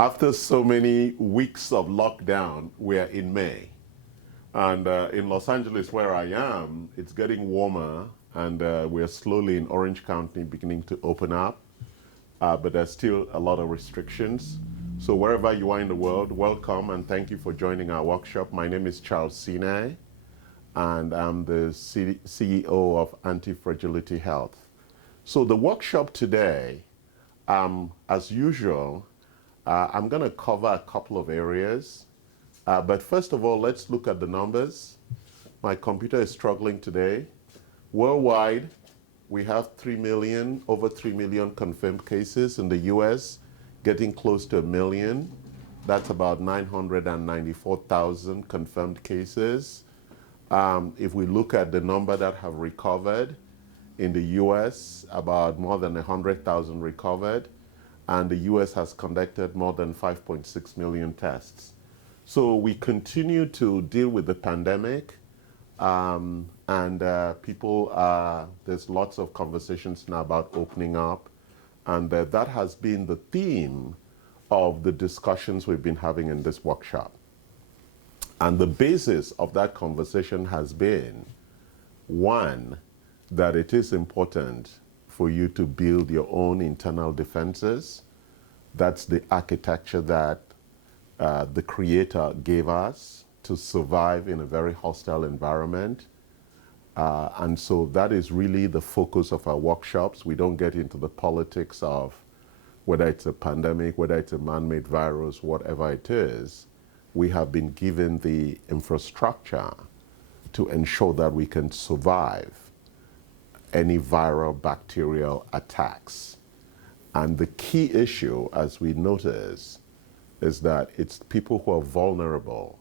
After so many weeks of lockdown, we are in May. And in Los Angeles, where I am, it's getting warmer, and we're slowly in Orange County beginning to open up. But there's still a lot of restrictions. So wherever you are in the world, welcome and thank you for joining our workshop. My name is Charles Sine, and I'm the CEO of Anti-Fragility Health. So the workshop today, as usual, I'm going to cover a couple of areas. But first of all, let's look at the numbers. My computer is struggling today. Worldwide, we have over 3 million confirmed cases. In the US, getting close to 1 million. That's about 994,000 confirmed cases. If we look at the number that have recovered, in the US, about more than 100,000 recovered, and the US has conducted more than 5.6 million tests. So we continue to deal with the pandemic, and there's lots of conversations now about opening up, and that has been the theme of the discussions we've been having in this workshop. And the basis of that conversation has been, one, that it is important for you to build your own internal defenses. That's the architecture that the Creator gave us to survive in a very hostile environment. And so that is really the focus of our workshops. We don't get into the politics of whether it's a pandemic, whether it's a man-made virus, whatever it is. We have been given the infrastructure to ensure that we can survive any viral bacterial attacks. And the key issue, as we notice, is that it's people who are vulnerable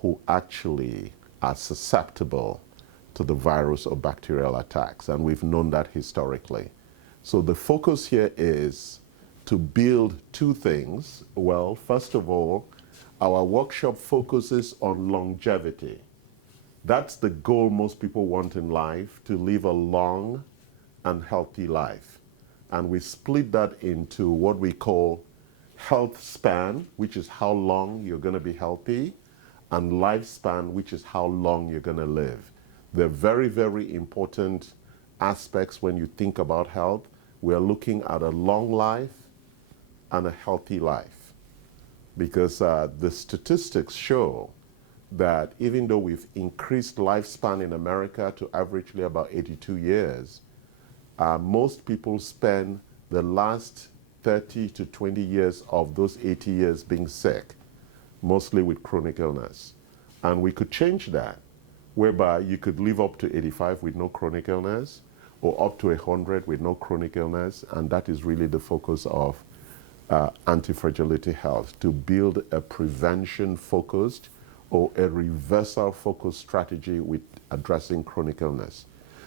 who actually are susceptible to the virus or bacterial attacks. And we've known that historically. So the focus here is to build two things. Well, first of all, our workshop focuses on longevity. That's the goal most people want in life, to live a long and healthy life. And we split that into what we call health span, which is how long you're going to be healthy, and lifespan, which is how long you're going to live. They're very, very important aspects when you think about health. We're looking at a long life and a healthy life, because the statistics show that even though we've increased lifespan in America to averagely about 82 years, most people spend the last 30 to 20 years of those 80 years being sick, mostly with chronic illness. And we could change that, whereby you could live up to 85 with no chronic illness, or up to 100 with no chronic illness, and that is really the focus of Anti-Fragility Health, to build a prevention-focused or a reversal-focused strategy with addressing chronic illness.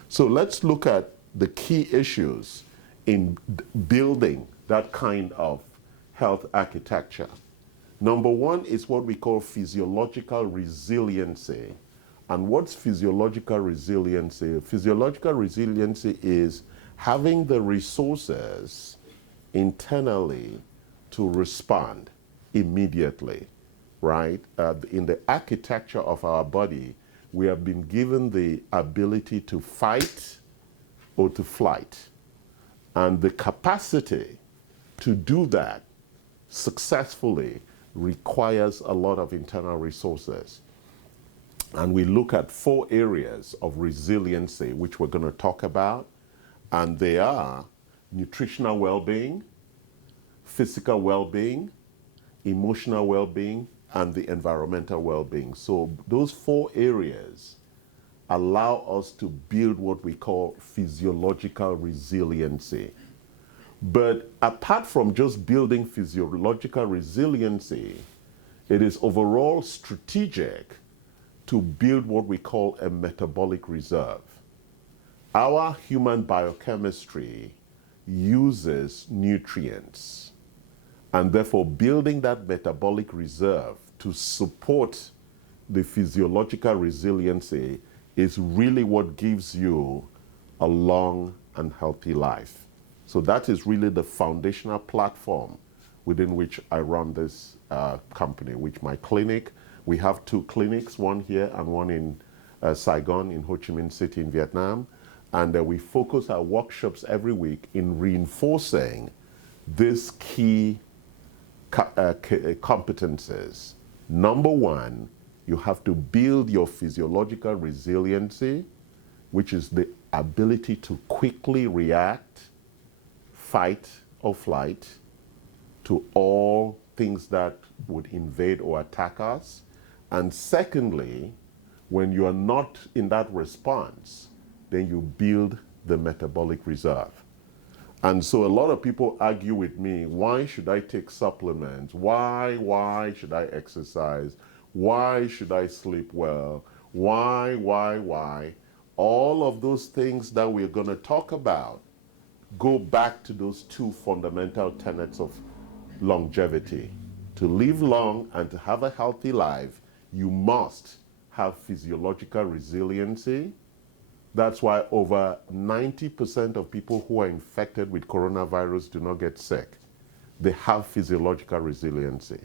So let's look at the key issues in building that kind of health architecture. Number one is what we call physiological resiliency. And what's physiological resiliency? Physiological resiliency is having the resources internally to respond immediately, right? In the architecture of our body, we have been given the ability to fight or to flight. And the capacity to do that successfully requires a lot of internal resources. And we look at 4 areas of resiliency, which we're going to talk about. And they are nutritional well-being, physical well-being, emotional well-being, and the environmental well-being. So those 4 areas allow us to build what we call physiological resiliency. But apart from just building physiological resiliency, it is overall strategic to build what we call a metabolic reserve. Our human biochemistry uses nutrients, and therefore building that metabolic reserve to support the physiological resiliency is really what gives you a long and healthy life. So that is really the foundational platform within which I run this company, which my clinic, we have 2 clinics, one here and one in Saigon in Ho Chi Minh City in Vietnam. And we focus our workshops every week in reinforcing these key competences. Number 1, you have to build your physiological resiliency, which is the ability to quickly react, fight or flight to all things that would invade or attack us. And secondly, when you are not in that response, then you build the metabolic reserve. And so a lot of people argue with me, why should I take supplements? Why should I exercise? Why should I sleep well? Why? All of those things that we're going to talk about go back to those 2 fundamental tenets of longevity. To live long and to have a healthy life, you must have physiological resiliency. That's why over 90% of people who are infected with coronavirus do not get sick. They have physiological resiliency.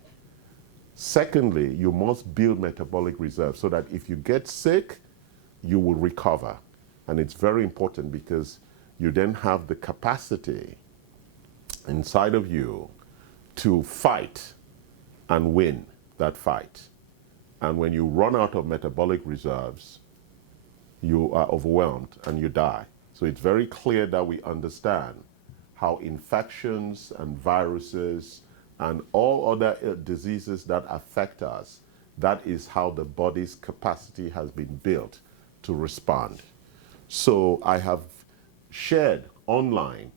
Secondly, you must build metabolic reserve so that if you get sick, you will recover. And it's very important because you then have the capacity inside of you to fight and win that fight. And when you run out of metabolic reserves, you are overwhelmed and you die. So it's very clear that we understand how infections and viruses and all other diseases that affect us, that is how the body's capacity has been built to respond. So I have shared online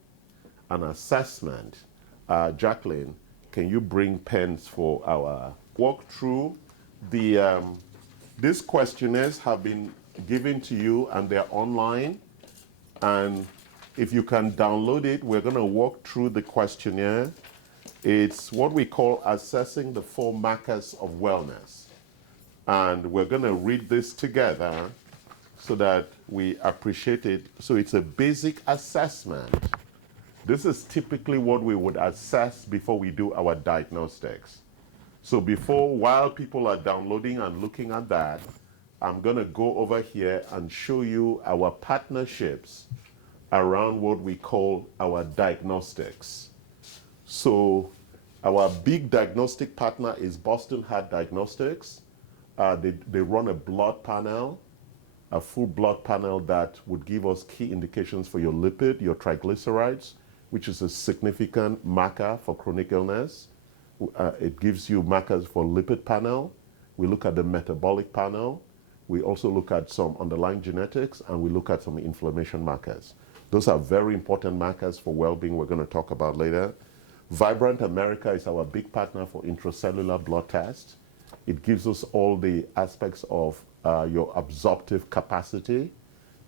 an assessment. Jacqueline, can you bring pens for our walkthrough? These questionnaires have been given to you and they're online. And if you can download it, we're going to walk through the questionnaire. It's what we call assessing the 4 markers of wellness. And we're going to read this together so that we appreciate it. So it's a basic assessment. This is typically what we would assess before we do our diagnostics. So while people are downloading and looking at that, I'm going to go over here and show you our partnerships around what we call our diagnostics. So our big diagnostic partner is Boston Heart Diagnostics. They run a blood panel, a full blood panel that would give us key indications for your lipid, your triglycerides, which is a significant marker for chronic illness. It gives you markers for lipid panel. We look at the metabolic panel. We also look at some underlying genetics, and we look at some inflammation markers. Those are very important markers for well-being we're going to talk about later. Vibrant America is our big partner for intracellular blood tests. It gives us all the aspects of your absorptive capacity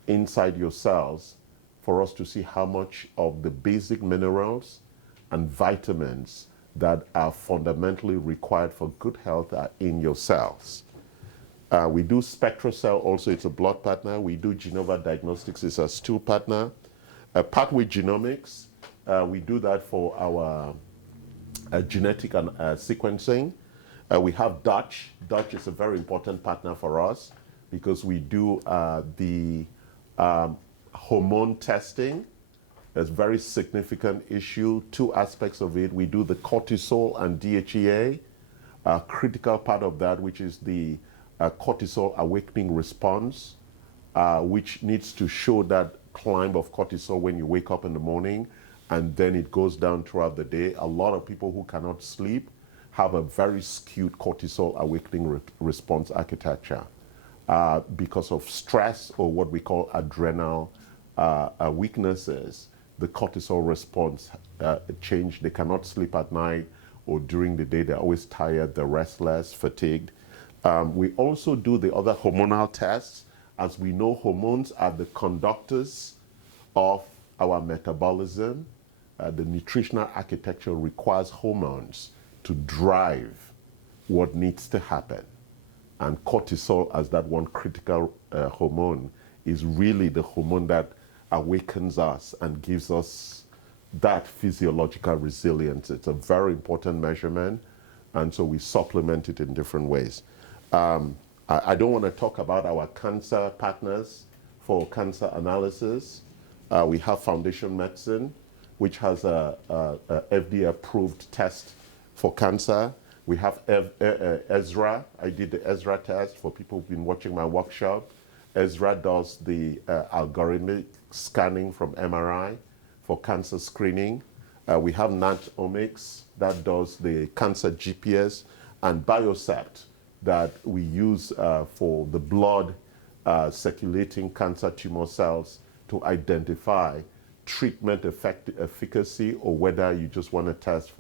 inside your cells for us to see how much of the basic minerals and vitamins that are fundamentally required for good health are in your cells. We do SpectraCell also, it's a blood partner. We do Genova Diagnostics, it's a stool partner. Pathway Genomics, we do that for our genetic and sequencing. We have Dutch. Dutch is a very important partner for us because we do the hormone testing. That's a very significant issue. 2 aspects of it. We do the cortisol and DHEA, a critical part of that, which is the cortisol awakening response, which needs to show that climb of cortisol when you wake up in the morning, and then it goes down throughout the day. A lot of people who cannot sleep have a very skewed cortisol awakening response architecture because of stress or what we call adrenal weaknesses. The cortisol response change. They cannot sleep at night or during the day. They're always tired, they're restless, fatigued. We also do the other hormonal tests. As we know, hormones are the conductors of our metabolism. The nutritional architecture requires hormones to drive what needs to happen. And cortisol, as that one critical hormone, is really the hormone that awakens us and gives us that physiological resilience. It's a very important measurement, and so we supplement it in different ways. I don't want to talk about our cancer partners for cancer analysis. We have Foundation Medicine, which has a FDA-approved test for cancer. We have Ezra. I did the Ezra test for people who've been watching my workshop. Ezra does the algorithmic scanning from MRI for cancer screening. We have Omics that does the cancer GPS, and Biocept that we use for the blood circulating cancer tumor cells to identify treatment efficacy or whether you just want to test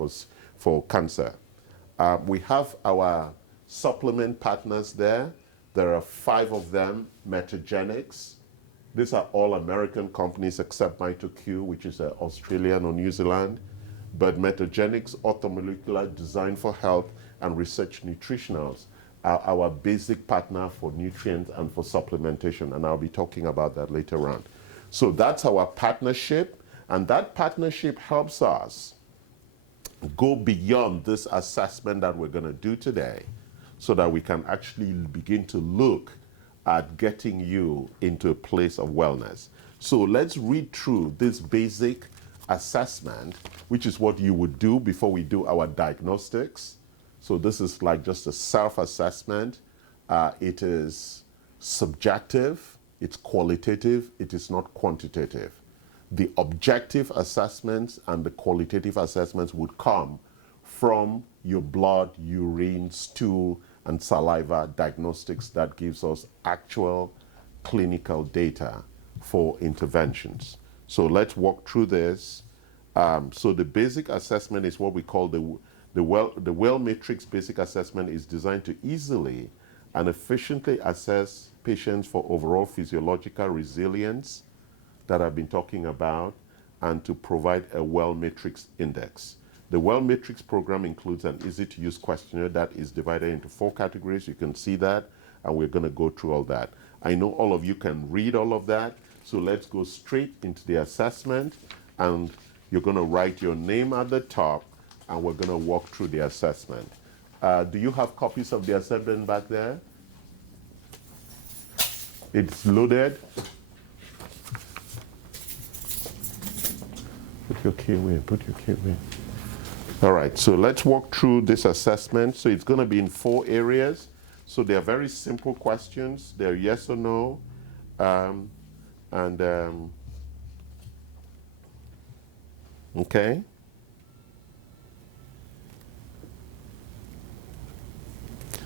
for cancer. We have our supplement partners there. There are 5 of them. Metagenics. These are all American companies except MitoQ, which is Australian or New Zealand. But Metagenics, Orthomolecular Design for Health, and Research Nutritionals are our basic partner for nutrients and for supplementation, and I'll be talking about that later on. So that's our partnership, and that partnership helps us go beyond this assessment that we're going to do today so that we can actually begin to look at getting you into a place of wellness. So let's read through this basic assessment, which is what you would do before we do our diagnostics. So this is like just a self-assessment. It is subjective, it's qualitative, it is not quantitative. The objective assessments and the qualitative assessments would come from your blood, urine, stool, and saliva diagnostics that gives us actual clinical data for interventions. So let's walk through this. So the basic assessment is what we call the Well Matrix basic assessment is designed to easily and efficiently assess patients for overall physiological resilience that I've been talking about and to provide a Well Matrix index. The Well Matrix program includes an easy-to-use questionnaire that is divided into 4 categories. You can see that, and we're going to go through all that. I know all of you can read all of that, so let's go straight into the assessment, and you're going to write your name at the top, and we're going to walk through the assessment. Do you have copies of the assessment back there? It's loaded. Put your key away, put your key away. All right, so let's walk through this assessment. So it's going to be in 4 areas. So they're very simple questions. They're yes or no. Okay.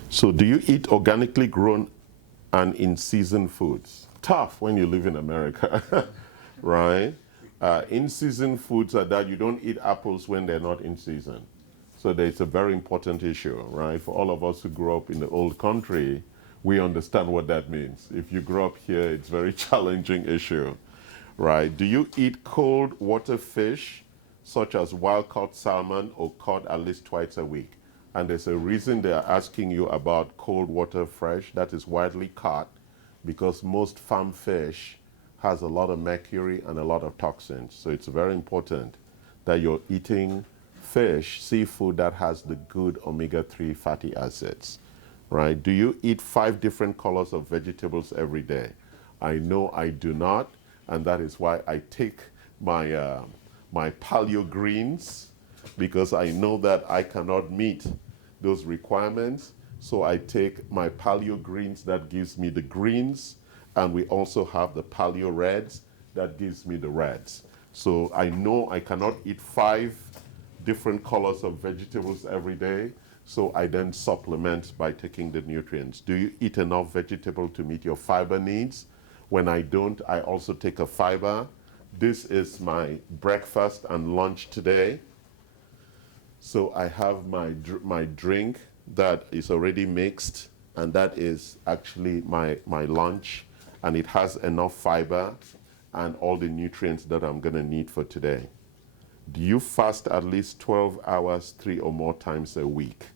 So do you eat organically grown and in-season foods? Tough when you live in America, right? In-season foods are that you don't eat apples when they're not in season. So it's a very important issue, right? For all of us who grew up in the old country, we understand what that means. If you grow up here, it's a very challenging issue, right? Do you eat cold water fish, such as wild-caught salmon or cod at least twice a week? And there's a reason they're asking you about cold water fish that is widely caught, because most farm fish has a lot of mercury and a lot of toxins. So it's very important that you're eating fish, seafood that has the good omega-3 fatty acids, right? Do you eat 5 different colors of vegetables every day? I know I do not, and that is why I take my, my paleo greens, because I know that I cannot meet those requirements. So I take my paleo greens that gives me the greens, and we also have the paleo reds that gives me the reds. So I know I cannot eat 5 different colors of vegetables every day, so I then supplement by taking the nutrients. Do you eat enough vegetable to meet your fiber needs? When I don't, I also take a fiber. This is my breakfast and lunch today. So I have my drink that is already mixed, and that is actually my lunch, and it has enough fiber and all the nutrients that I'm going to need for today. Do you fast at least 12 hours 3 or more times a week?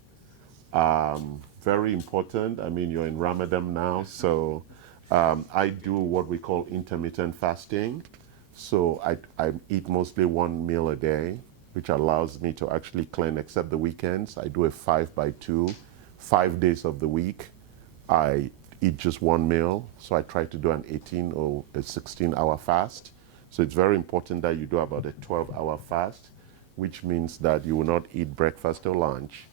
Very important. I mean, you're in Ramadan now, so I do what we call intermittent fasting. So I eat mostly one meal a day, which allows me to actually clean except the weekends. I do a 5 by 2, 5 days of the week. I eat just one meal. So I try to do an 18 or a 16-hour fast. So it's very important that you do about a 12-hour fast, which means that you will not eat breakfast or lunch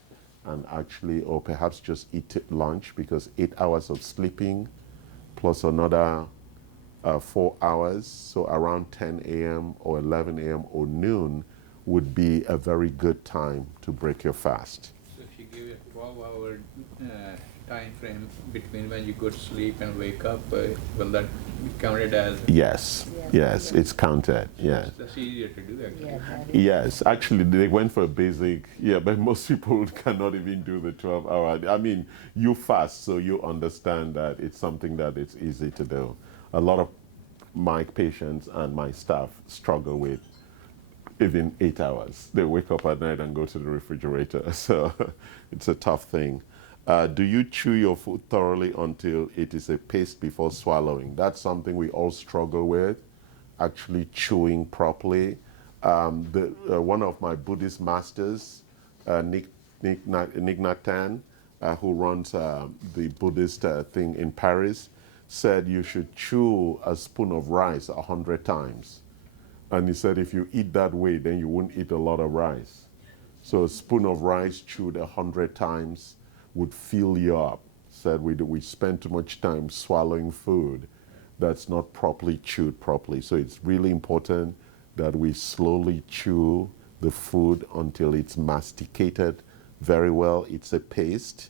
and actually, or perhaps just eat lunch, because 8 hours of sleeping plus another 4 hours, so around 10 a.m. or 11 a.m. or noon would be a very good time to break your fast. So if you give a 12-hour time frame between when you go to sleep and wake up, will that be counted as? Yes, yes, it's counted, yes. That's easier to do, actually. Yes, actually they went for a basic, but most people cannot even do the 12-hour. I mean, you fast, so you understand that it's something that it's easy to do. A lot of my patients and my staff struggle with even 8 hours. They wake up at night and go to the refrigerator, so it's a tough thing. Do you chew your food thoroughly until it is a paste before swallowing? That's something we all struggle with, actually chewing properly. One of my Buddhist masters, Nick Natan, who runs the Buddhist thing in Paris, said you should chew a spoon of rice 100 times. And he said if you eat that way, then you won't eat a lot of rice. So a spoon of rice chewed 100 times would fill you up. Said we spend too much time swallowing food that's not properly chewed properly. So it's really important that we slowly chew the food until it's masticated very well. It's a paste.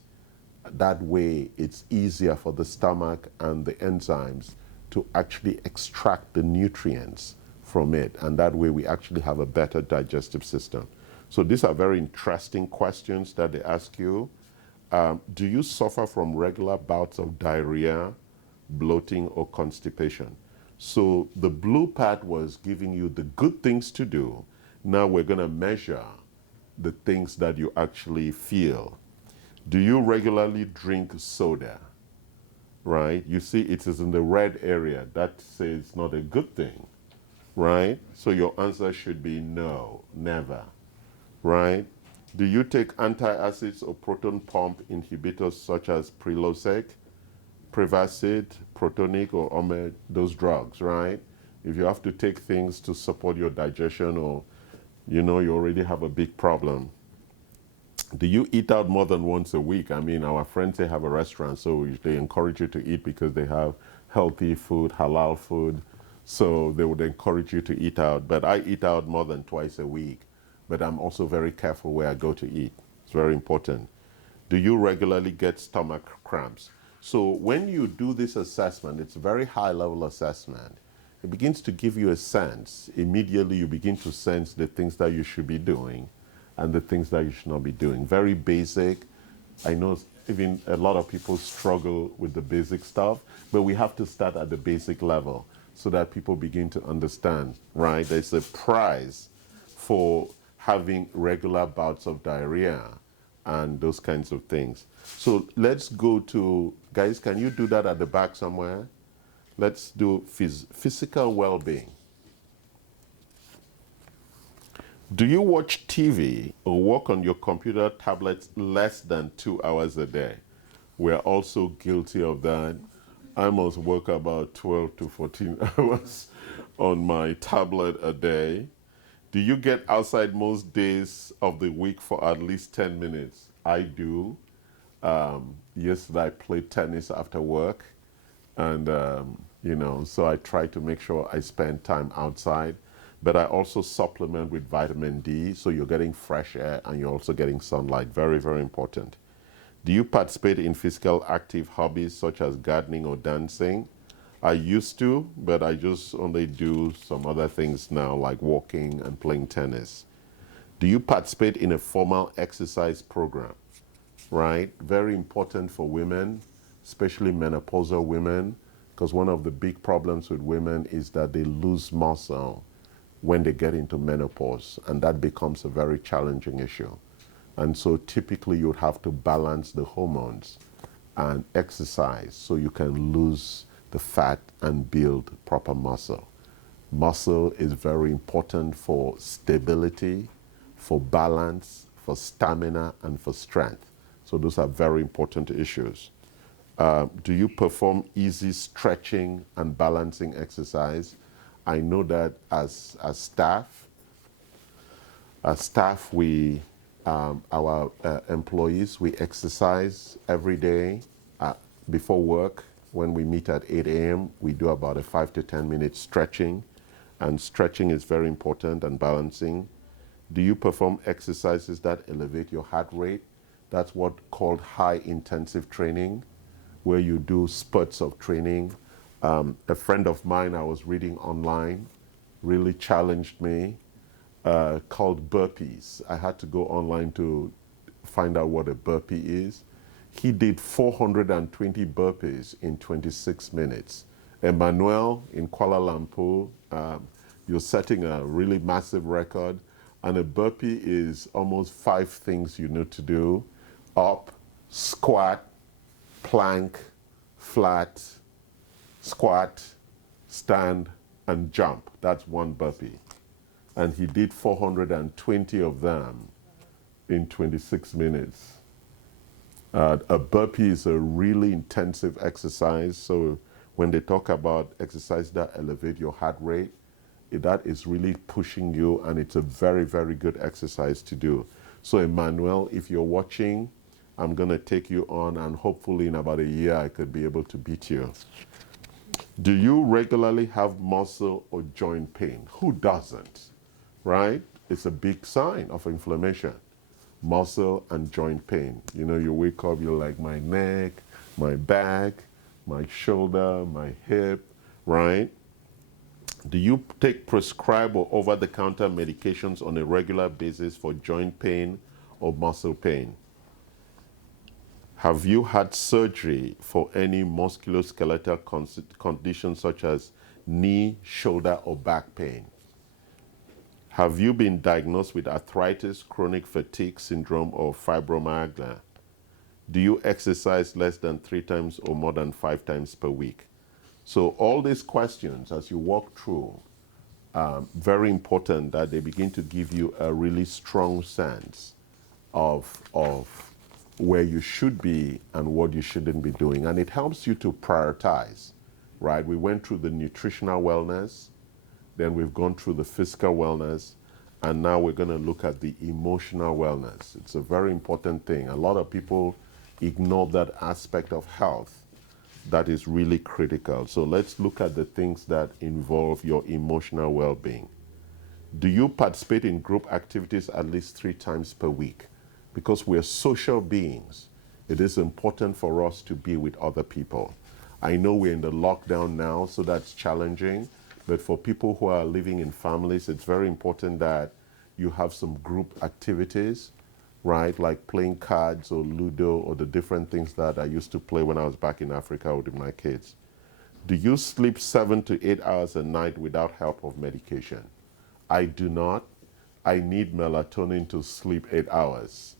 That way it's easier for the stomach and the enzymes to actually extract the nutrients from it. And that way we actually have a better digestive system. So these are very interesting questions that they ask you. Do you suffer from regular bouts of diarrhea, bloating, or constipation? So the blue part was giving you the good things to do. Now we're going to measure the things that you actually feel. Do you regularly drink soda? Right? You see it is in the red area. That says it's not a good thing. Right? So your answer should be no, never. Right? Do you take antacids or proton pump inhibitors such as Prilosec, Prevacid, Protonic, or Omed, those drugs, right? If you have to take things to support your digestion, or you already have a big problem. Do you eat out more than once a week? I mean, our friends, they have a restaurant, so they encourage you to eat because they have healthy food, halal food, so they would encourage you to eat out. But I eat out more than twice a week. But I'm also very careful where I go to eat. It's very important. Do you regularly get stomach cramps? So when you do this assessment, it's a very high-level assessment. It begins to give you a sense. Immediately you begin to sense the things that you should be doing and the things that you should not be doing. Very basic. I know even a lot of people struggle with the basic stuff, but we have to start at the basic level so that people begin to understand, right? There's a prize for having regular bouts of diarrhea and those kinds of things. So let's go to, guys, can you do that at the back somewhere? Let's do physical well-being. Do you watch TV or work on your computer tablets less than 2 hours a day? We're also guilty of that. I must work about 12 to 14 hours on my tablet a day. Do you get outside most days of the week for at least 10 minutes? I do. Yesterday I played tennis after work, and so I try to make sure I spend time outside. But I also supplement with vitamin D, so you're getting fresh air and you're also getting sunlight. Very, very important. Do you participate in physical active hobbies such as gardening or dancing? I used to, but I just only do some other things now, like walking and playing tennis. Do you participate in a formal exercise program? Right? Very important for women, especially menopausal women, because one of the big problems with women is that they lose muscle when they get into menopause, and that becomes a very challenging issue. And so typically you'd have to balance the hormones and exercise so you can lose the fat and build proper muscle. Muscle is very important for stability, for balance, for stamina, and for strength. So those are very important issues. Do you perform easy stretching and balancing exercise? I know that as staff, we our employees, we exercise every day before work. When we meet at 8 a.m., we do about a 5 to 10 minute stretching, and stretching is very important, and balancing. Do you perform exercises that elevate your heart rate? That's what called high intensive training, where you do spurts of training. A friend of mine I was reading online really challenged me, called burpees. I had to go online to find out what a burpee is. He did 420 burpees in 26 minutes. Emmanuel in Kuala Lumpur, you're setting a really massive record. And a burpee is almost 5 things you need to do: up, squat, plank, flat, squat, stand, and jump. That's one burpee. And he did 420 of them in 26 minutes. A burpee is a really intensive exercise. So when they talk about exercise that elevate your heart rate, that is really pushing you, and it's a very, very good exercise to do. So Emmanuel, if you're watching, I'm going to take you on, and hopefully in about a year I could be able to beat you. Do you regularly have muscle or joint pain? Who doesn't, right? It's a big sign of inflammation. Muscle and joint pain. You know, you wake up, you're like, my neck, my back, my shoulder, my hip, right? Do you take prescribed or over-the-counter medications on a regular basis for joint pain or muscle pain? Have you had surgery for any musculoskeletal conditions such as knee, shoulder, or back pain? Have you been diagnosed with arthritis, chronic fatigue syndrome, or fibromyalgia? Do you exercise less than 3 times or more than 5 times per week? So all these questions, as you walk through, very important that they begin to give you a really strong sense of where you should be and what you shouldn't be doing. And it helps you to prioritize, right? We went through the nutritional wellness, then we've gone through the physical wellness, and now we're going to look at the emotional wellness. It's a very important thing. A lot of people ignore that aspect of health that is really critical. So let's look at the things that involve your emotional well-being. Do you participate in group activities at least 3 times per week? Because we're social beings, it is important for us to be with other people. I know we're in the lockdown now, so that's challenging, but for people who are living in families, it's very important that you have some group activities, right? Like playing cards or Ludo or the different things that I used to play when I was back in Africa with my kids. Do you sleep 7 to 8 hours a night without help of medication? I do not. I need melatonin to sleep 8 hours.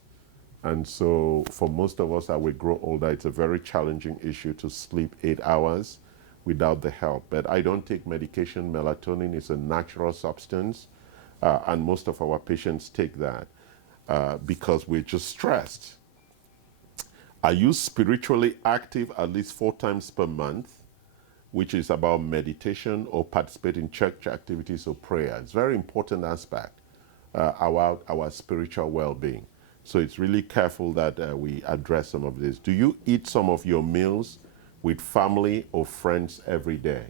And so for most of us as we grow older, it's a very challenging issue to sleep 8 hours without the help. But I don't take medication. Melatonin is a natural substance, and most of our patients take that because we're just stressed. Are you spiritually active at least 4 times per month, which is about meditation or participate in church activities or prayer? It's a very important aspect, our spiritual well-being. So it's really careful that we address some of this. Do you eat some of your meals with family or friends every day,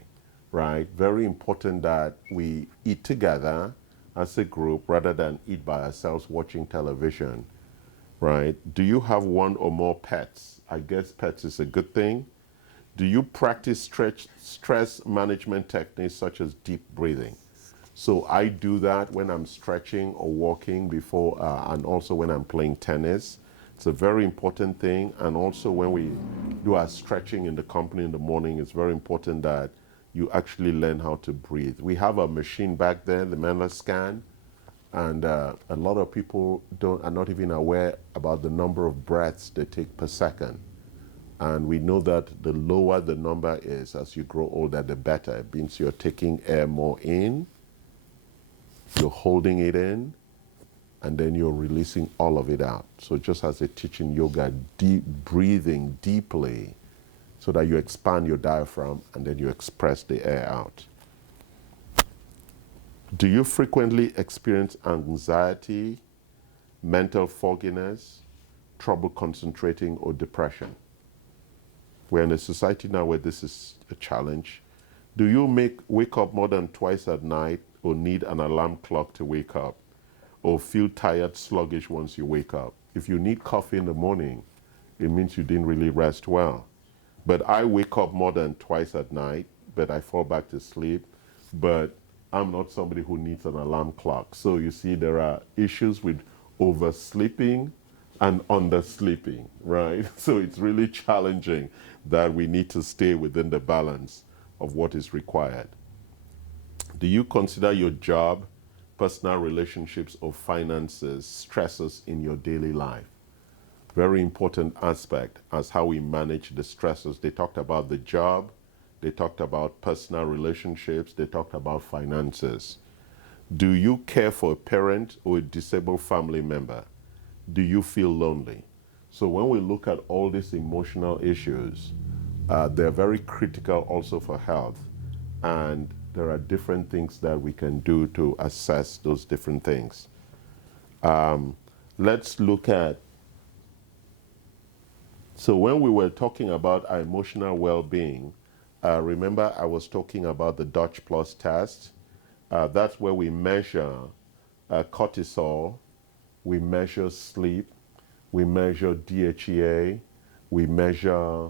right? Very important that we eat together as a group rather than eat by ourselves watching television, right? Do you have 1 or more pets? I guess pets is a good thing. Do you practice stress management techniques such as deep breathing? So I do that when I'm stretching or walking before, and also when I'm playing tennis. It's a very important thing. And also when we do our stretching in the company in the morning, it's very important that you actually learn how to breathe. We have a machine back there, the Mendler scan, and a lot of people are not even aware about the number of breaths they take per second. And we know that the lower the number is as you grow older, the better. It means you're taking air more in, you're holding it in, and then you're releasing all of it out. So just as they teach in yoga, deep breathing deeply so that you expand your diaphragm and then you express the air out. Do you frequently experience anxiety, mental fogginess, trouble concentrating, or depression? We're in a society now where this is a challenge. Do you wake up more than twice at night or need an alarm clock to wake up? Or feel tired, sluggish once you wake up? If you need coffee in the morning, it means you didn't really rest well. But I wake up more than twice at night, but I fall back to sleep. But I'm not somebody who needs an alarm clock. So you see, there are issues with oversleeping and undersleeping, right? So it's really challenging that we need to stay within the balance of what is required. Do you consider your job, personal relationships, or finances stresses in your daily life? Very important aspect as how we manage the stresses. They talked about the job, they talked about personal relationships, they talked about finances. Do you care for a parent or a disabled family member? Do you feel lonely? So when we look at all these emotional issues, they're very critical also for health. And there are different things that we can do to assess those different things. Let's look at, so when we were talking about our emotional well-being, remember I was talking about the Dutch Plus test. That's where we measure cortisol, we measure sleep, we measure DHEA, we measure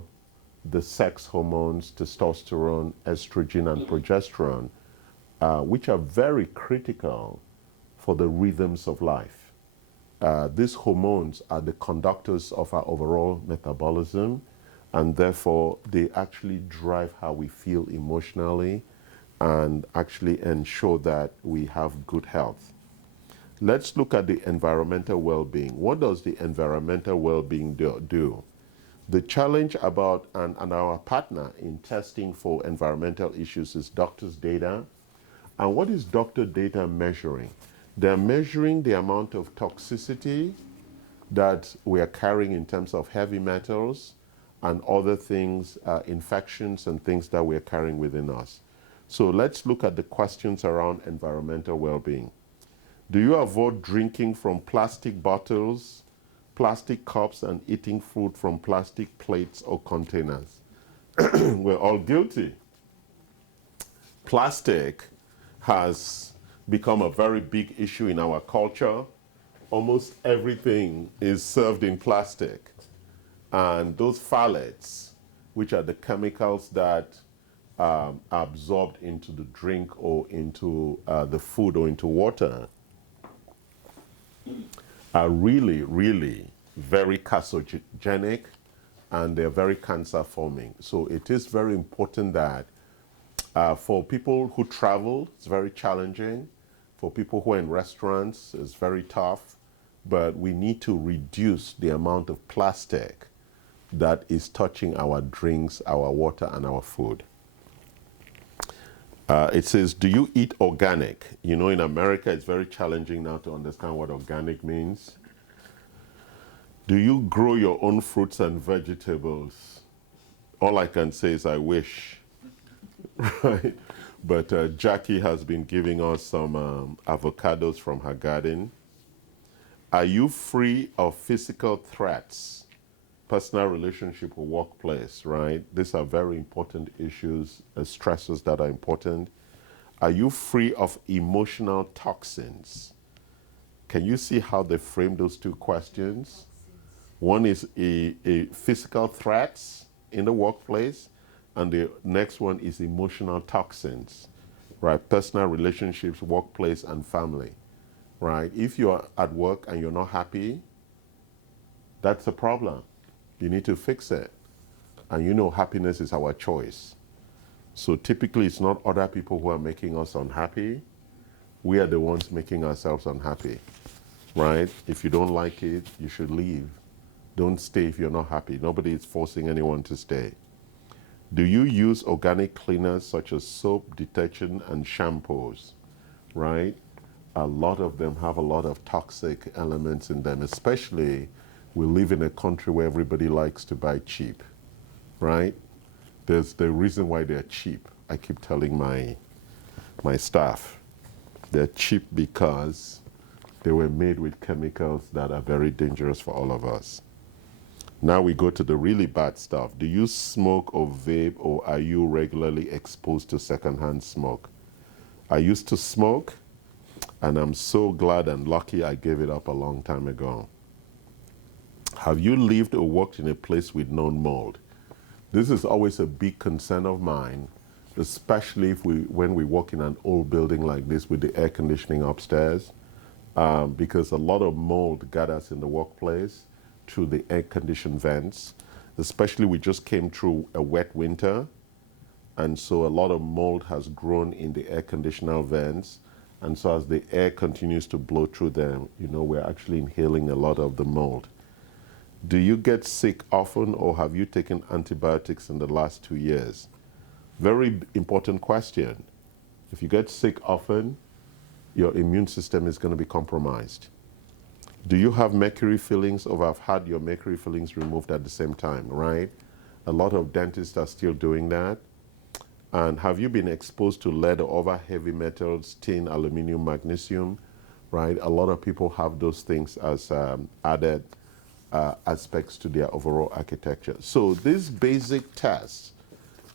the sex hormones, testosterone, estrogen, and progesterone, which are very critical for the rhythms of life. These hormones are the conductors of our overall metabolism, and therefore they actually drive how we feel emotionally and actually ensure that we have good health. Let's look at the environmental well-being. What does the environmental well-being do? The challenge about, and our partner in testing for environmental issues is doctors' data. And what is doctor data measuring? They're measuring the amount of toxicity that we are carrying in terms of heavy metals and other things, infections and things that we are carrying within us. So let's look at the questions around environmental well-being. Do you avoid drinking from plastic bottles, plastic cups, and eating food from plastic plates or containers? We're all guilty. Plastic has become a very big issue in our culture. Almost everything is served in plastic. And those phthalates, which are the chemicals that are absorbed into the drink or into the food or into water, are really, really very carcinogenic, and they're very cancer forming. So it is very important that for people who travel, it's very challenging. For people who are in restaurants, it's very tough. But we need to reduce the amount of plastic that is touching our drinks, our water, and our food. It says, do you eat organic? You know, in America, it's very challenging now to understand what organic means. Do you grow your own fruits and vegetables? All I can say is I wish, right? But Jackie has been giving us some avocados from her garden. Are you free of physical threats? Personal relationship or workplace, right? These are very important issues, stresses that are important. Are you free of emotional toxins? Can you see how they frame those two questions? One is a physical threats in the workplace, and the next one is emotional toxins, right? Personal relationships, workplace, and family, right? If you're at work and you're not happy, that's a problem. You need to fix it. And you know happiness is our choice. So typically it's not other people who are making us unhappy. We are the ones making ourselves unhappy, right? If you don't like it, you should leave. Don't stay if you're not happy. Nobody is forcing anyone to stay. Do you use organic cleaners such as soap, detergent, and shampoos? Right? A lot of them have a lot of toxic elements in them, especially we live in a country where everybody likes to buy cheap, right? There's the reason why they're cheap. I keep telling my staff, they're cheap because they were made with chemicals that are very dangerous for all of us. Now we go to the really bad stuff. Do you smoke or vape, or are you regularly exposed to secondhand smoke? I used to smoke, and I'm so glad and lucky I gave it up a long time ago. Have you lived or worked in a place with known mold? This is always a big concern of mine, especially when we work in an old building like this with the air conditioning upstairs, because a lot of mold gathers in the workplace through the air-conditioned vents. Especially we just came through a wet winter, and so a lot of mold has grown in the air conditioner vents, and so as the air continues to blow through them, we're actually inhaling a lot of the mold. Do you get sick often, or have you taken antibiotics in the last 2 years? Very important question. If you get sick often, your immune system is going to be compromised. Do you have mercury fillings, or have had your mercury fillings removed at the same time, right? A lot of dentists are still doing that. And have you been exposed to lead or other heavy metals, tin, aluminum, magnesium, right? A lot of people have those things as added aspects to their overall architecture. So these basic tests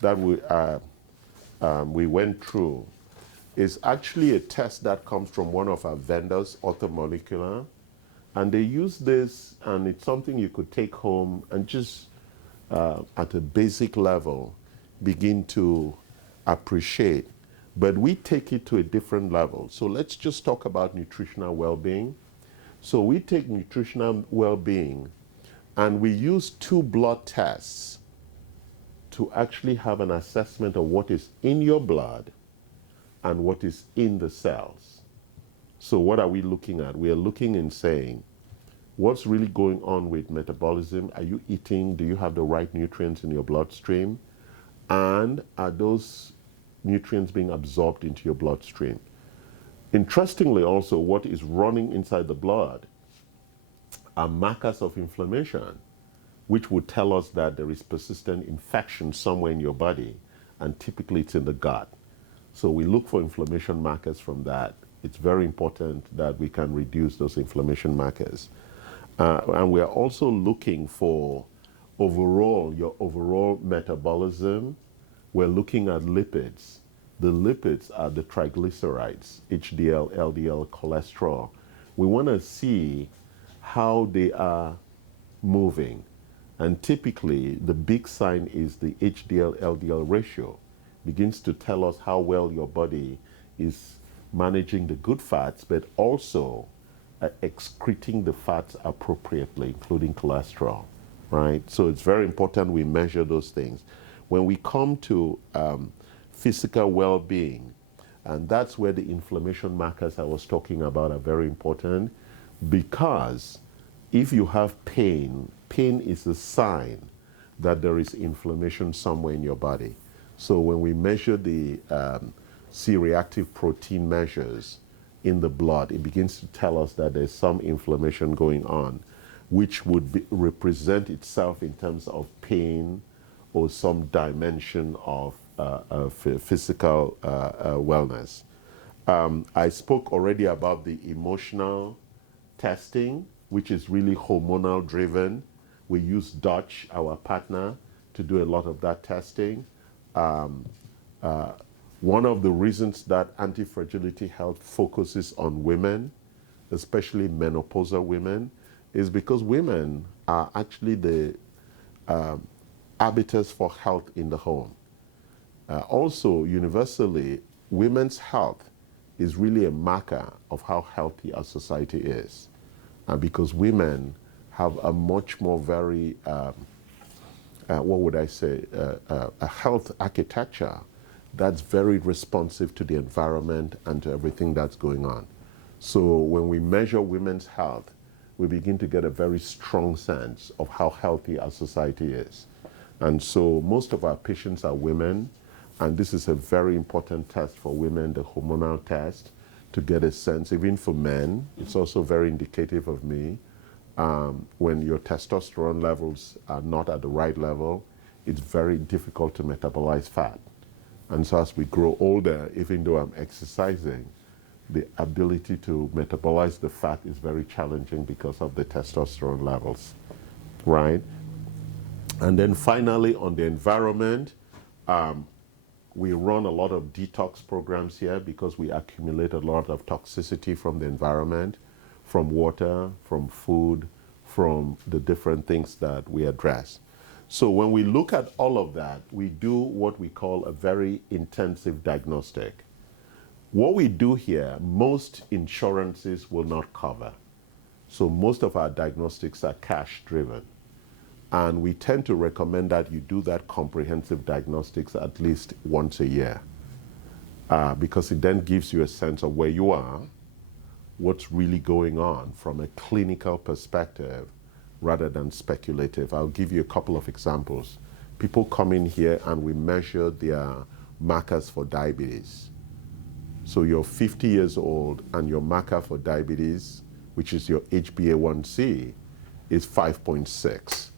that we went through is actually a test that comes from one of our vendors, Orthomolecular. And they use this, and it's something you could take home and just at a basic level begin to appreciate. But we take it to a different level. So let's just talk about nutritional well-being. So we take nutritional well-being and we use 2 blood tests to actually have an assessment of what is in your blood and what is in the cells. So what are we looking at? We are looking and saying, what's really going on with metabolism? Are you eating? Do you have the right nutrients in your bloodstream? And are those nutrients being absorbed into your bloodstream? Interestingly also, what is running inside the blood are markers of inflammation, which would tell us that there is persistent infection somewhere in your body, and typically it's in the gut. So we look for inflammation markers from that. It's very important that we can reduce those inflammation markers. And we are also looking for your overall metabolism. We're looking at lipids. The lipids are the triglycerides, HDL, LDL, cholesterol. We want to see how they are moving. And typically, the big sign is the HDL-LDL ratio. Begins to tell us how well your body is managing the good fats, but also excreting the fats appropriately, including cholesterol, right? So it's very important we measure those things. When we come to physical well-being, and that's where the inflammation markers I was talking about are very important, because if you have pain, pain is a sign that there is inflammation somewhere in your body. So when we measure the C-reactive protein measures in the blood, it begins to tell us that there's some inflammation going on, which would represent itself in terms of pain or some dimension of physical wellness. I spoke already about the emotional testing, which is really hormonal driven. We use Dutch, our partner, to do a lot of that testing. One of the reasons that Anti-Fragility Health focuses on women, especially menopausal women, is because women are actually the arbiters for health in the home. Also, universally, women's health is really a marker of how healthy our society is. Because women have a much more very, a health architecture that's very responsive to the environment and to everything that's going on. So when we measure women's health, we begin to get a very strong sense of how healthy our society is. And so most of our patients are women, and this is a very important test for women, the hormonal test, to get a sense. Even for men, it's also very indicative of me. When your testosterone levels are not at the right level, it's very difficult to metabolize fat. And so as we grow older, even though I'm exercising, the ability to metabolize the fat is very challenging because of the testosterone levels, right? And then finally, on the environment, we run a lot of detox programs here because we accumulate a lot of toxicity from the environment, from water, from food, from the different things that we address. So when we look at all of that, we do what we call a very intensive diagnostic. What we do here, most insurances will not cover. So most of our diagnostics are cash driven. And we tend to recommend that you do that comprehensive diagnostics at least once a year, because it then gives you a sense of where you are, what's really going on from a clinical perspective rather than speculative. I'll give you a couple of examples. People come in here and we measure their markers for diabetes. So you're 50 years old and your marker for diabetes, which is your HbA1c, is 5.6.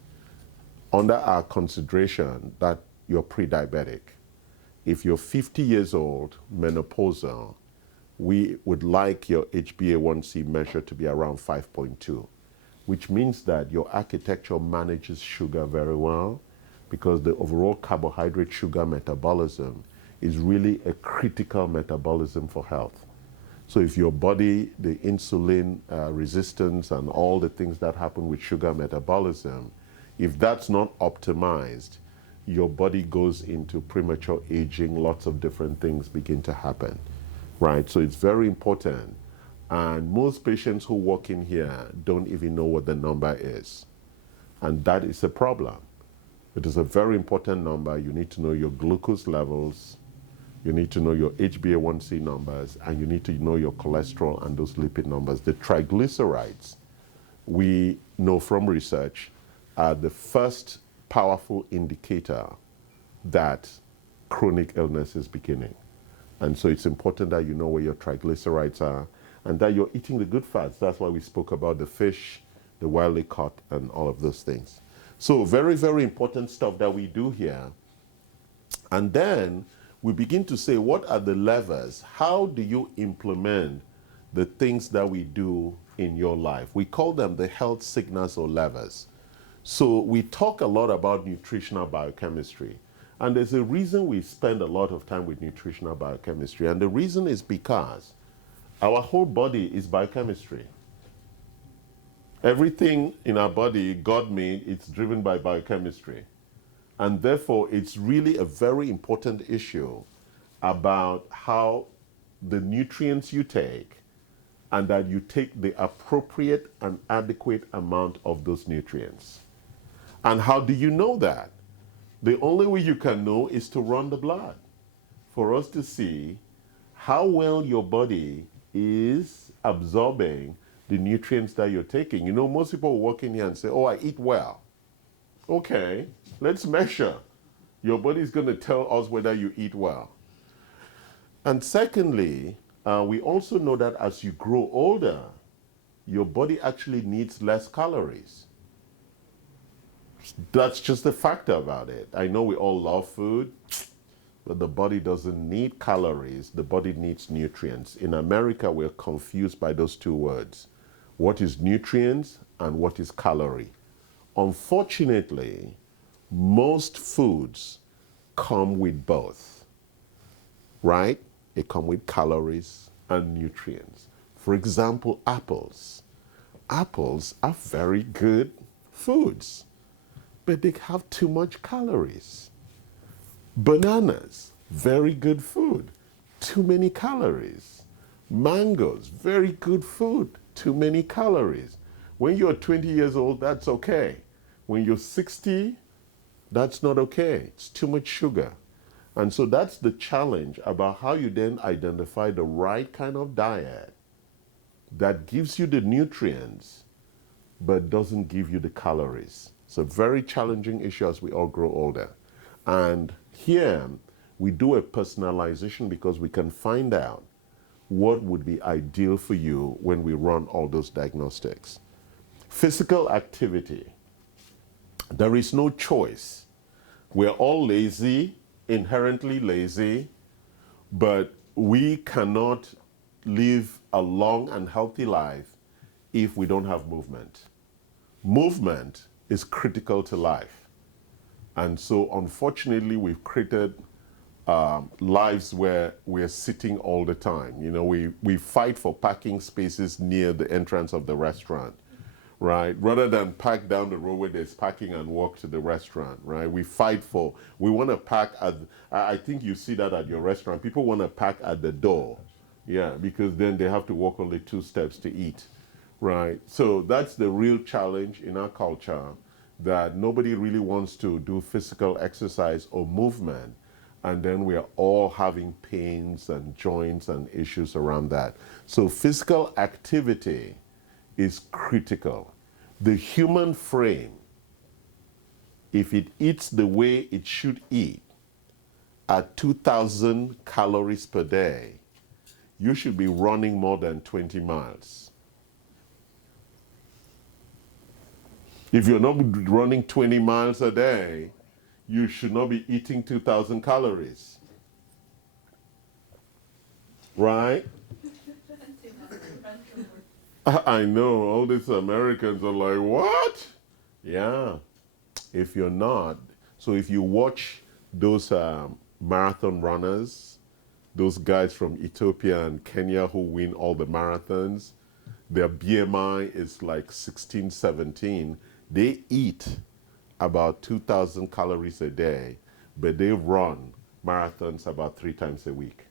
Under our consideration that you're pre-diabetic. If you're 50 years old, menopausal, we would like your HbA1c measure to be around 5.2, which means that your architecture manages sugar very well, because the overall carbohydrate sugar metabolism is really a critical metabolism for health. So if your body, the insulin resistance and all the things that happen with sugar metabolism, if that's not optimized, your body goes into premature aging, lots of different things begin to happen, right? So it's very important. And most patients who walk in here don't even know what the number is. And that is a problem. It is a very important number. You need to know your glucose levels, you need to know your HbA1c numbers, and you need to know your cholesterol and those lipid numbers. The triglycerides, we know from research, are the first powerful indicator that chronic illness is beginning. And so it's important that you know where your triglycerides are and that you're eating the good fats. That's why we spoke about the fish, the wildly caught, and all of those things. So very, very important stuff that we do here. And then we begin to say, what are the levers? How do you implement the things that we do in your life? We call them the health signals or levers. So we talk a lot about nutritional biochemistry. And there's a reason we spend a lot of time with nutritional biochemistry. And the reason is because our whole body is biochemistry. Everything in our body, God made, it's driven by biochemistry. And therefore, it's really a very important issue about how the nutrients you take, and that you take the appropriate and adequate amount of those nutrients. And how do you know that? The only way you can know is to run the blood for us to see how well your body is absorbing the nutrients that you're taking. You know, most people walk in here and say, oh, I eat well. Okay, let's measure. Your body is going to tell us whether you eat well. And secondly, we also know that as you grow older, your body actually needs less calories. That's just the fact about it. I know we all love food, but the body doesn't need calories. The body needs nutrients. In America, we're confused by those two words. What is nutrients and what is calorie? Unfortunately, most foods come with both, right? They come with calories and nutrients. For example, apples. Apples are very good foods, but they have too much calories. Bananas, very good food, too many calories. Mangoes, very good food, too many calories. When you're 20 years old, that's okay. When you're 60, that's not okay. It's too much sugar. And so that's the challenge about how you then identify the right kind of diet that gives you the nutrients but doesn't give you the calories. It's a very challenging issue as we all grow older. And here, we do a personalization because we can find out what would be ideal for you when we run all those diagnostics. Physical activity. There is no choice. We're all lazy, inherently lazy, but we cannot live a long and healthy life if we don't have movement. Movement is critical to life. And so unfortunately, we've created lives where we're sitting all the time. You know, we fight for parking spaces near the entrance of the restaurant, right? Rather than park down the road where there's parking and walk to the restaurant, right? We want to park at, I think you see that at your restaurant. People want to park at the door, yeah, because then they have to walk only 2 steps to eat, right? So that's the real challenge in our culture, that nobody really wants to do physical exercise or movement. And then we are all having pains and joints and issues around that. So physical activity is critical. The human frame, if it eats the way it should eat, at 2,000 calories per day, you should be running more than 20 miles. If you're not running 20 miles a day, you should not be eating 2,000 calories. Right? I know, all these Americans are like, what? Yeah, if you're not. So if you watch those marathon runners, those guys from Ethiopia and Kenya who win all the marathons, their BMI is like 16, 17. They eat about 2,000 calories a day, but they run marathons about 3 times a week.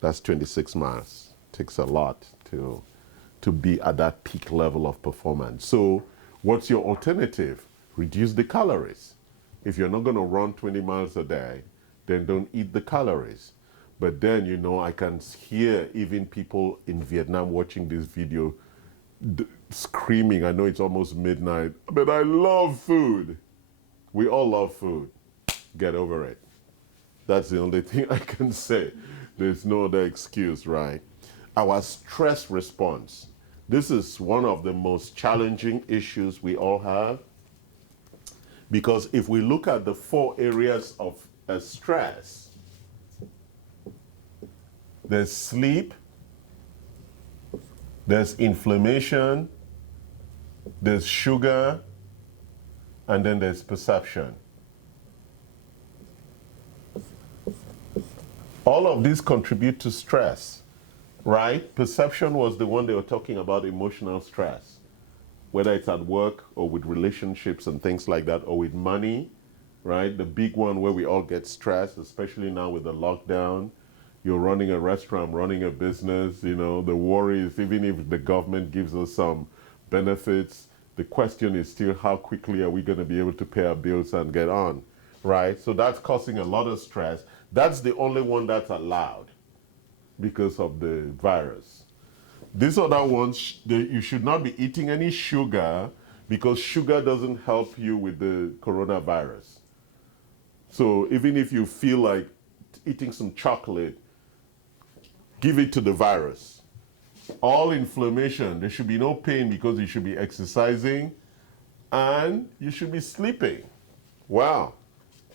That's 26 miles. Takes a lot to be at that peak level of performance. So what's your alternative? Reduce the calories. If you're not going to run 20 miles a day, then don't eat the calories. But then, you know, I can hear even people in Vietnam watching this video screaming. I know it's almost midnight, but I love food. We all love food. Get over it. That's the only thing I can say. There's no other excuse, right? Our stress response. This is one of the most challenging issues we all have, because if we look at the 4 areas of stress, there's sleep, there's inflammation, there's sugar, and then there's perception. All of these contribute to stress, right? Perception was the one they were talking about, emotional stress, whether it's at work or with relationships and things like that, or with money, right? The big one where we all get stressed, especially now with the lockdown. You're running a restaurant, running a business, you know, the worry is, even if the government gives us some benefits, the question is still how quickly are we going to be able to pay our bills and get on, right? So that's causing a lot of stress. That's the only one that's allowed because of the virus. These other ones, you should not be eating any sugar, because sugar doesn't help you with the coronavirus. So even if you feel like eating some chocolate, give it to the virus. All inflammation, there should be no pain, because you should be exercising and you should be sleeping. Wow.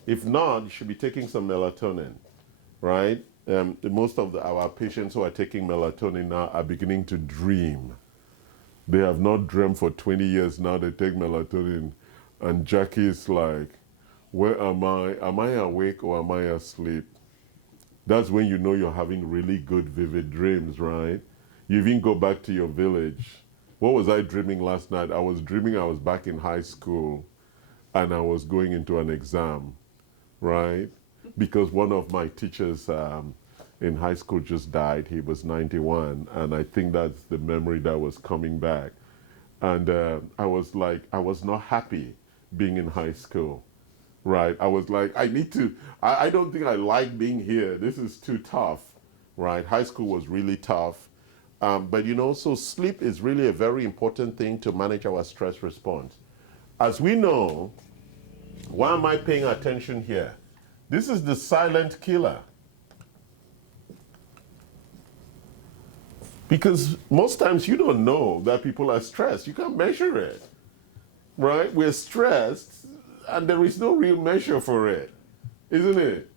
If not, you should be taking some melatonin, right? Most of our patients who are taking melatonin now are beginning to dream. They have not dreamt for 20 years now, they take melatonin. And Jackie is like, where am I? Am I awake or am I asleep? That's when you know you're having really good, vivid dreams, right? You even go back to your village. What was I dreaming last night? I was dreaming I was back in high school and I was going into an exam, right? Because one of my teachers in high school just died. He was 91, and I think that's the memory that was coming back. And I was like, I was not happy being in high school, right? I was like, I don't think I like being here. This is too tough, right? High school was really tough. But you know, so sleep is really a very important thing to manage our stress response. As we know, why am I paying attention here? This is the silent killer. Because most times you don't know that people are stressed. You can't measure it, right? We're stressed and there is no real measure for it, isn't it?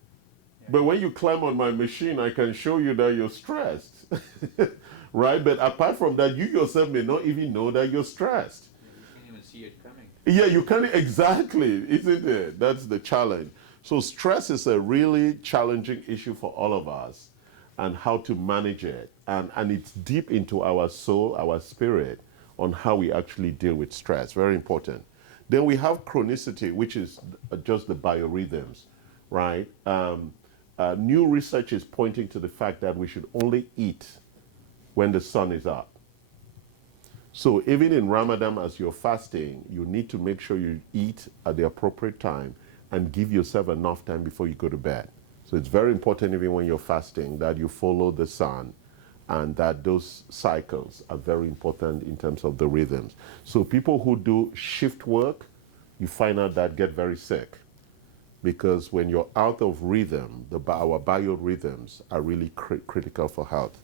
But when you climb on my machine, I can show you that you're stressed, right? But apart from that, you yourself may not even know that you're stressed. You can't even see it coming. Yeah, you can't, exactly, isn't it? That's the challenge. So stress is a really challenging issue for all of us, and how to manage it. And it's deep into our soul, our spirit, on how we actually deal with stress. Very important. Then we have chronicity, which is just the biorhythms, right? New research is pointing to the fact that we should only eat when the sun is up. So even in Ramadan, as you're fasting, you need to make sure you eat at the appropriate time and give yourself enough time before you go to bed. So it's very important, even when you're fasting, that you follow the sun, and that those cycles are very important in terms of the rhythms. So people who do shift work, you find out that get very sick, because when you're out of rhythm, our biorhythms are really critical for health.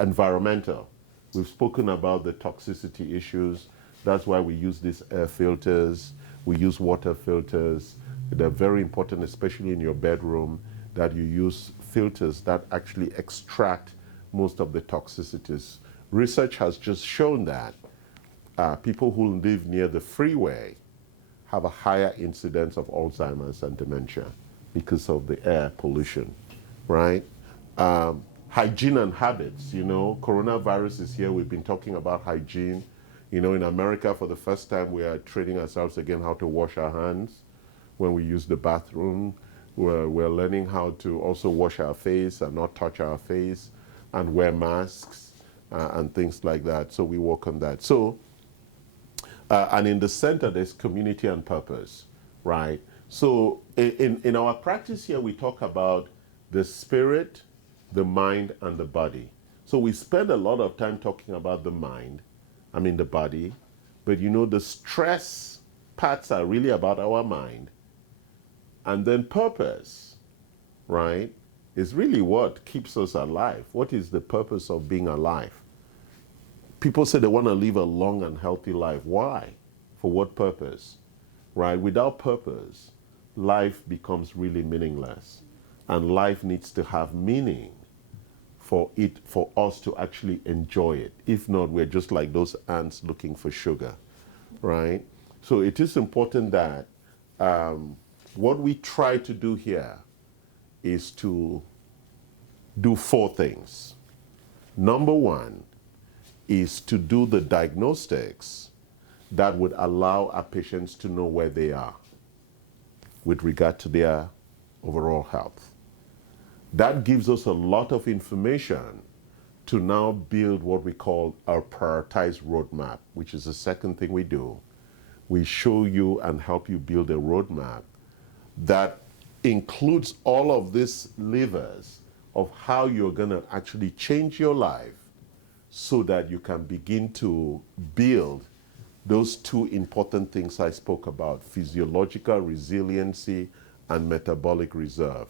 Environmental. We've spoken about the toxicity issues. That's why we use these air filters. We use water filters. They're very important, especially in your bedroom, that you use filters that actually extract most of the toxicities. Research has just shown that people who live near the freeway have a higher incidence of Alzheimer's and dementia because of the air pollution, right? Hygiene and habits, you know, coronavirus is here. We've been talking about hygiene. You know, in America, for the first time, we are training ourselves again how to wash our hands when we use the bathroom. We're learning how to also wash our face and not touch our face, and wear masks and things like that. So we work on that. So, and in the center, there's community and purpose, right? So in our practice here, we talk about the spirit, the mind, and the body. So we spend a lot of time talking about the mind, the body, but you know, the stress parts are really about our mind. And then purpose, right, is really what keeps us alive. What is the purpose of being alive? People say they want to live a long and healthy life. Why? For what purpose? Right? Without purpose, life becomes really meaningless. And life needs to have meaning for us to actually enjoy it. If not, we're just like those ants looking for sugar, right? So it is important that what we try to do here is to do 4 things. Number 1 is to do the diagnostics that would allow our patients to know where they are with regard to their overall health. That gives us a lot of information to now build what we call our prioritized roadmap, which is the second thing we do. We show you and help you build a roadmap that includes all of these levers of how you're going to actually change your life so that you can begin to build those 2 important things I spoke about: physiological resiliency and metabolic reserve.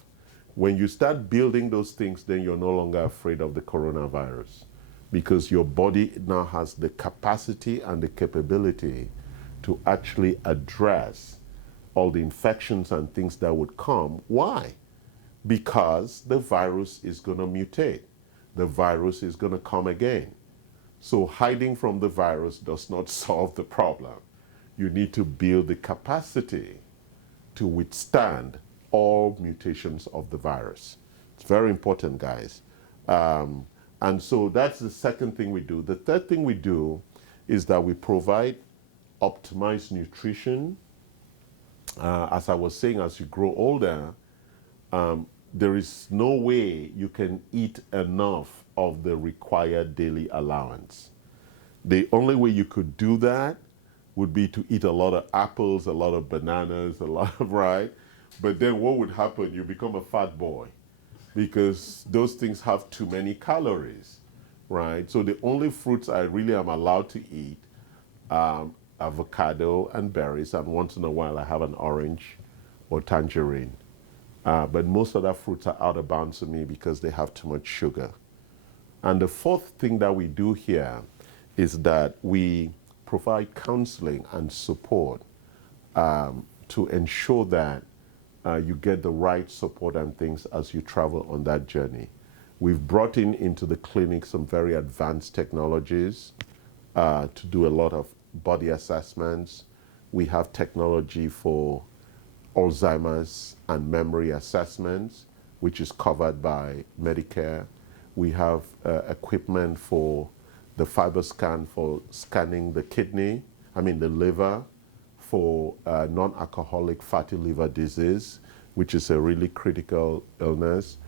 When you start building those things, then you're no longer afraid of the coronavirus, because your body now has the capacity and the capability to actually address all the infections and things that would come. Why? Because the virus is going to mutate. The virus is going to come again. So hiding from the virus does not solve the problem. You need to build the capacity to withstand all mutations of the virus. It's very important, guys. And so that's the second thing we do. The third thing we do is that we provide optimized nutrition. As I was saying, as you grow older, there is no way you can eat enough of the required daily allowance. The only way you could do that would be to eat a lot of apples, a lot of bananas, right? But then what would happen? You become a fat boy, because those things have too many calories. right? So the only fruits I really am allowed to eat, avocado and berries, and once in a while I have an orange or tangerine. But most other fruits are out of bounds to me because they have too much sugar. And the fourth thing that we do here is that we provide counseling and support to ensure that you get the right support and things as you travel on that journey. We've brought into the clinic some very advanced technologies to do a lot of body assessments. We have technology for Alzheimer's and memory assessments, which is covered by Medicare. We have equipment for the FibroScan for scanning the the liver, for non-alcoholic fatty liver disease, which is a really critical illness.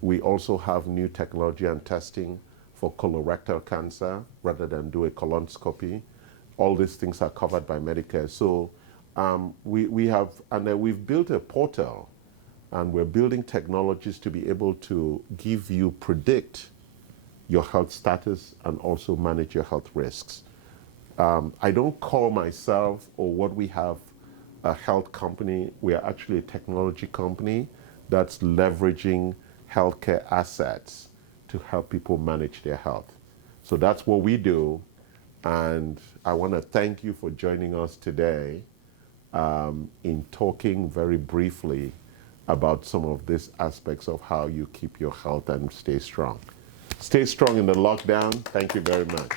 We also have new technology and testing for colorectal cancer rather than do a colonoscopy. All these things are covered by Medicare. So we've built a portal, and we're building technologies to be able to predict your health status and also manage your health risks. I don't call myself or what we have a health company. We are actually a technology company that's leveraging healthcare assets to help people manage their health. So that's what we do. And I want to thank you for joining us today in talking very briefly about some of these aspects of how you keep your health and stay strong. Stay strong in the lockdown. Thank you very much.